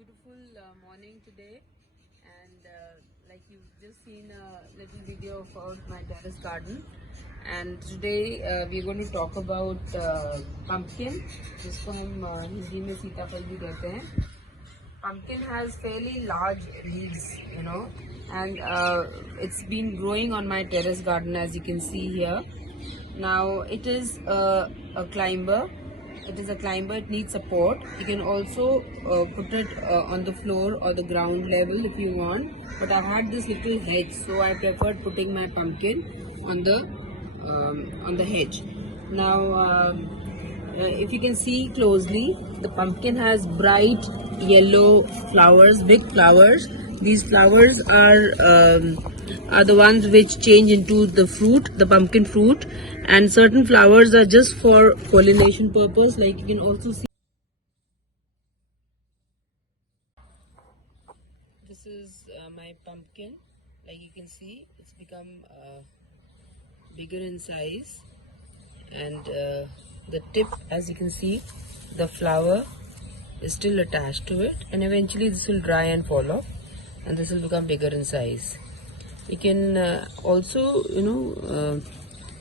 beautiful morning today, and like you've just seen a little video about my terrace garden. And today we're going to talk about pumpkin, जिसको हम हिंदी में सीताफल भी कहते हैं. Pumpkin has fairly large leaves, and it's been growing on my terrace garden, as you can see here. Now it is a climber. It needs support. You can also put it on the floor or the ground level if you want. But I had this little hedge, so I preferred putting my pumpkin on the hedge. Now, if you can see closely, the pumpkin has bright yellow flowers, big flowers. These flowers are the ones which change into the fruit, the pumpkin fruit, and certain flowers are just for pollination purpose. Like you can also see, this is my pumpkin. Like you can see, it's become bigger in size, and the tip, as you can see, the flower is still attached to it, and eventually this will dry and fall off, and this will become bigger in size. You can also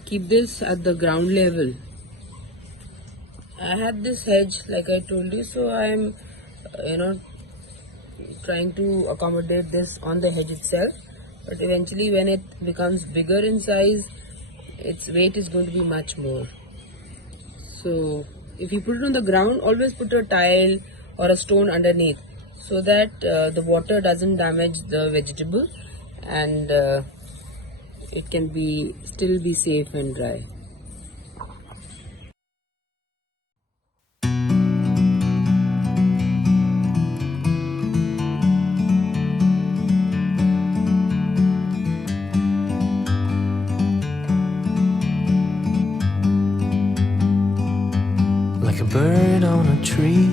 keep this at the ground level. I had this hedge, like I told you, so I am trying to accommodate this on the hedge itself. But eventually when it becomes bigger in size, its weight is going to be much more. So if you put it on the ground, always put a tile or a stone underneath, so that the water doesn't damage the vegetable, and it can still be safe and dry. Like a bird on a tree,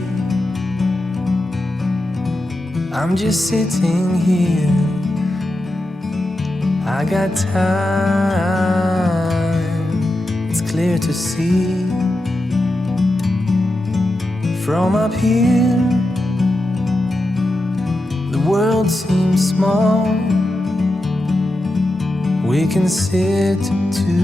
I'm just sitting here. I got time, it's clear to see. From up here, the world seems small. We can sit together.